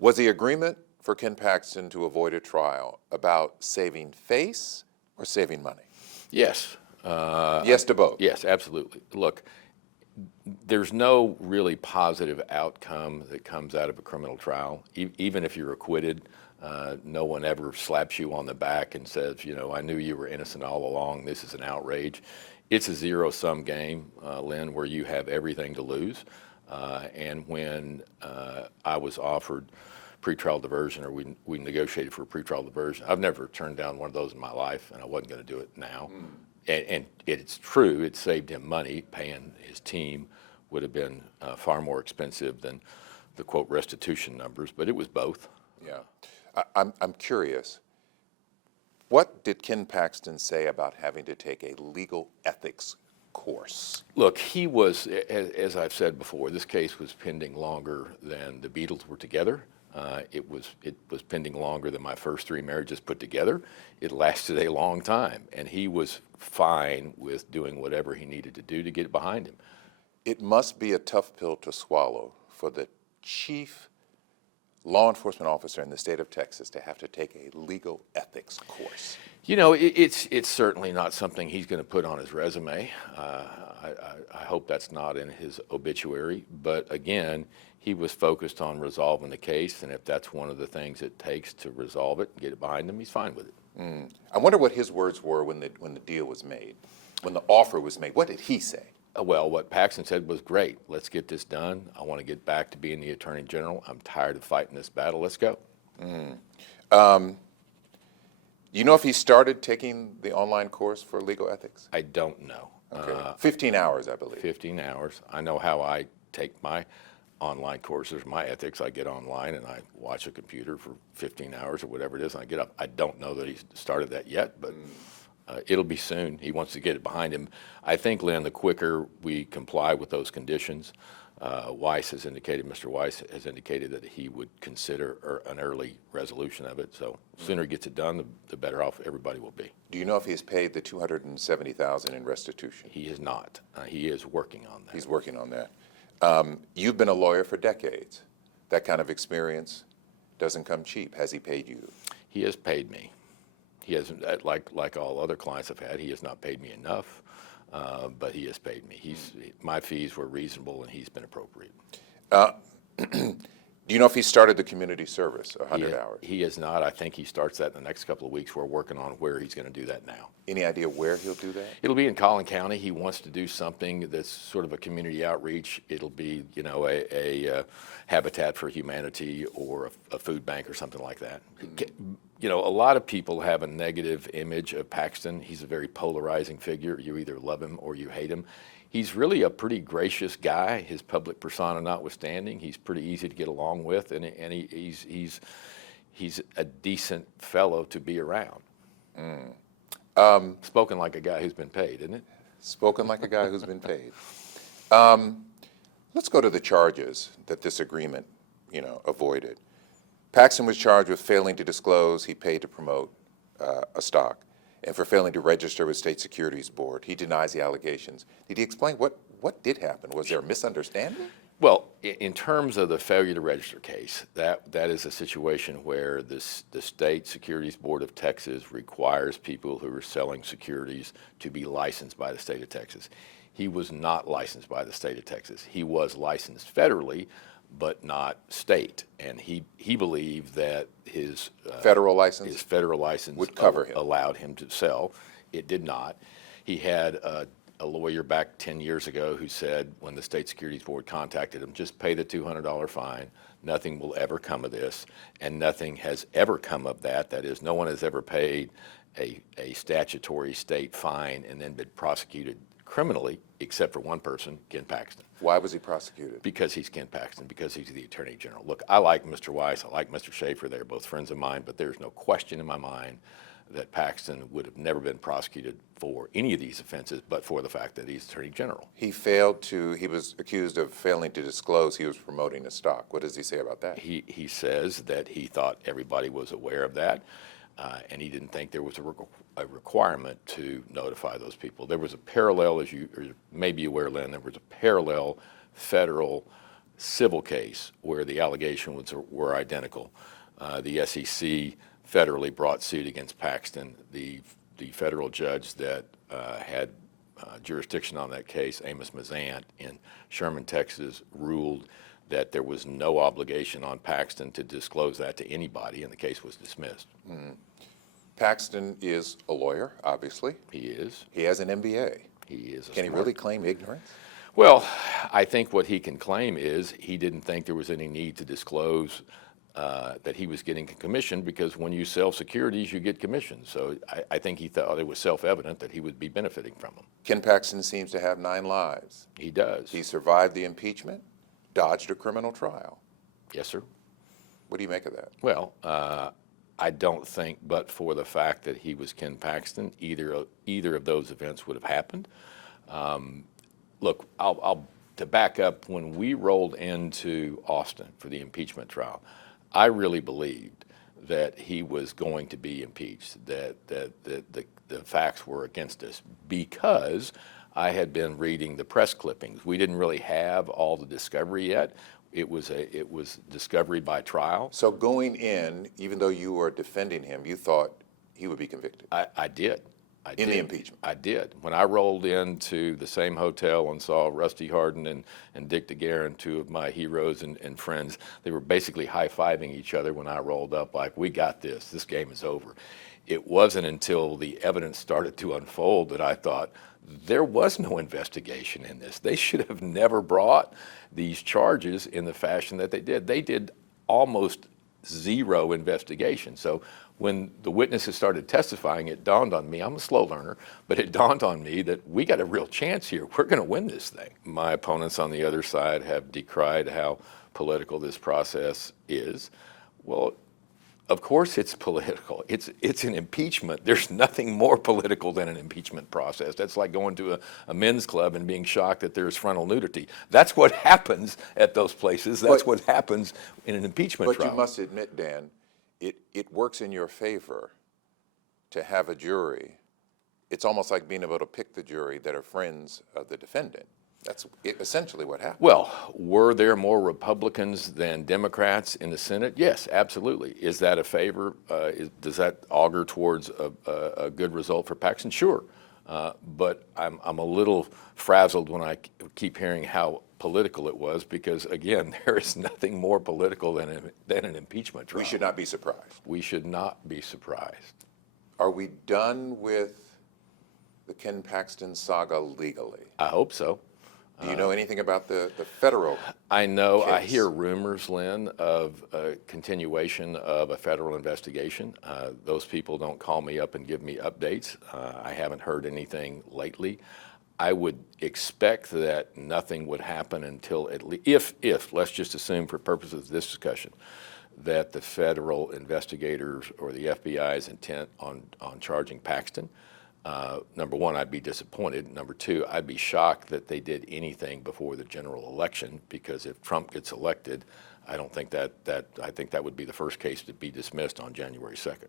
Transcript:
Was the agreement for Ken Paxton to avoid a trial about saving face or saving money? Yes. Yes to both? Yes, absolutely. Look, there's no really positive outcome that comes out of a criminal trial. Even if you're acquitted, no one ever slaps you on the back and says, you know, I knew you were innocent all along. This is an outrage. It's a zero-sum game, Len, where you have everything to lose. And when I was offered pretrial diversion, or we negotiated for pretrial diversion, I've never turned down one of those in my life, and I wasn't going to do it now. And it's true, it saved him money. Paying his team would have been far more expensive than the, quote, restitution numbers, but it was both. Yeah. I'm curious. What did Ken Paxton say about having to take a legal ethics course? Look, he was, as I've said before, this case was pending longer than the Beatles were together. It was pending longer than my first 3 marriages put together. It lasted a long time, and he was fine with doing whatever he needed to do to get it behind him. It must be a tough pill to swallow for the chief law enforcement officer in the state of Texas to have to take a legal ethics course. You know, it's certainly not something he's going to put on his resume. I hope that's not in his obituary. But again, he was focused on resolving the case, and if that's one of the things it takes to resolve it and get it behind him, he's fine with it. I wonder what his words were when the deal was made, when the offer was made. What did he say? Well, what Paxton said was, great, let's get this done. I want to get back to being the Attorney General. I'm tired of fighting this battle. Let's go. You know if he started taking the online course for legal ethics? I don't know. Okay. 15 hours, I believe. 15 hours. I know how I take my online courses, my ethics. I get online and I watch a computer for 15 hours or whatever it is, and I get up. I don't know that he's started that yet, but it'll be soon. He wants to get it behind him. I think, Len, the quicker we comply with those conditions, Mr. Weiss has indicated that he would consider an early resolution of it. So the sooner he gets it done, the better off everybody will be. Do you know if he's paid the $270,000 in restitution? He is not. He is working on that. He's working on that. You've been a lawyer for decades. That kind of experience doesn't come cheap. Has he paid you? He has paid me. He hasn't, like all other clients I've had, he has not paid me enough, but he has paid me. My fees were reasonable, and he's been appropriate. Do you know if he started the community service, 100 hours? He has not. I think he starts that in the next couple of weeks. We're working on where he's going to do that now. Any idea where he'll do that? It'll be in Collin County. He wants to do something that's sort of a community outreach. It'll be, you know, a Habitat for Humanity or a food bank or something like that. You know, a lot of people have a negative image of Paxton. He's a very polarizing figure. You either love him or you hate him. He's really a pretty gracious guy, his public persona notwithstanding. He's pretty easy to get along with, and he's a decent fellow to be around. Spoken like a guy who's been paid, isn't it? Spoken like a guy who's been paid. Let's go to the charges that this agreement, you know, avoided. Paxton was charged with failing to disclose he paid to promote a stock, and for failing to register with State Securities Board. He denies the allegations. Did he explain what did happen? Was there a misunderstanding? Well, in terms of the failure to register case, that is a situation where the State Securities Board of Texas requires people who are selling securities to be licensed by the state of Texas. He was not licensed by the state of Texas. He was licensed federally, but not state, and he believed that his federal license would cover him, allowed him to sell. It did not. He had a lawyer back 10 years ago who said when the State Securities Board contacted him, just pay the $200 fine. Nothing will ever come of this, and nothing has ever come of that. That is, no one has ever paid a statutory state fine and then been prosecuted criminally, except for one person, Ken Paxton. Why was he prosecuted? Because he's Ken Paxton, because he's the Attorney General. Look, I like Mr. Weiss, I like Mr. Schaefer, they're both friends of mine, but there's no question in my mind that Paxton would have never been prosecuted for any of these offenses, but for the fact that he's Attorney General. He was accused of failing to disclose he was promoting a stock. What does he say about that? He says that he thought everybody was aware of that, and he didn't think there was a requirement to notify those people. There was a parallel, as you may be aware, Len, there was a parallel federal civil case where the allegations were identical. The SEC federally brought suit against Paxton. The federal judge that had jurisdiction on that case, Amos Mazant in Sherman, Texas, ruled that there was no obligation on Paxton to disclose that to anybody, and the case was dismissed. Paxton is a lawyer, obviously. He is. He has an MBA. He is. Can he really claim ignorance? Well, I think what he can claim is he didn't think there was any need to disclose that he was getting a commission, because when you sell securities, you get commissions. So I think he thought it was self-evident that he would be benefiting from them. Ken Paxton seems to have 9 lives. He does. He survived the impeachment, dodged a criminal trial. Yes, sir. What do you make of that? Well, I don't think, but for the fact that he was Ken Paxton, either of those events would have happened. Look, to back up, when we rolled into Austin for the impeachment trial, I really believed that he was going to be impeached, that the facts were against us, because I had been reading the press clippings. We didn't really have all the discovery yet. It was discovery by trial. So going in, even though you were defending him, you thought he would be convicted? I did. In the impeachment? I did. When I rolled into the same hotel and saw Rusty Hardin and Dick DeGuerin, 2 of my heroes and friends, they were basically high-fiving each other when I rolled up, like, we got this. This game is over. It wasn't until the evidence started to unfold that I thought, there was no investigation in this. They should have never brought these charges in the fashion that they did. They did almost zero investigation. So when the witnesses started testifying, it dawned on me, I'm a slow learner, but it dawned on me that we got a real chance here. We're going to win this thing. My opponents on the other side have decried how political this process is. Well, of course it's political. It's an impeachment. There's nothing more political than an impeachment process. That's like going to a men's club and being shocked that there's frontal nudity. That's what happens at those places. That's what happens in an impeachment trial. But you must admit, Dan, it works in your favor to have a jury. It's almost like being able to pick the jury that are friends of the defendant. That's essentially what happened. Well, were there more Republicans than Democrats in the Senate? Yes, absolutely. Is that a favor? Does that augur towards a good result for Paxton? Sure. But I'm a little frazzled when I keep hearing how political it was, because, again, there is nothing more political than an impeachment trial. We should not be surprised. We should not be surprised. Are we done with the Ken Paxton saga legally? I hope so. Do you know anything about the federal I know, I case? hear rumors, Len, of a continuation of a federal investigation. Those people don't call me up and give me updates. I haven't heard anything lately. I would expect that nothing would happen until at least, if, let's just assume for purposes of this discussion, that the federal investigators or the FBI's intent on charging Paxton. Number one, I'd be disappointed. Number two, I'd be shocked that they did anything before the general election, because if Trump gets elected, I think that would be the first case to be dismissed on January 2nd.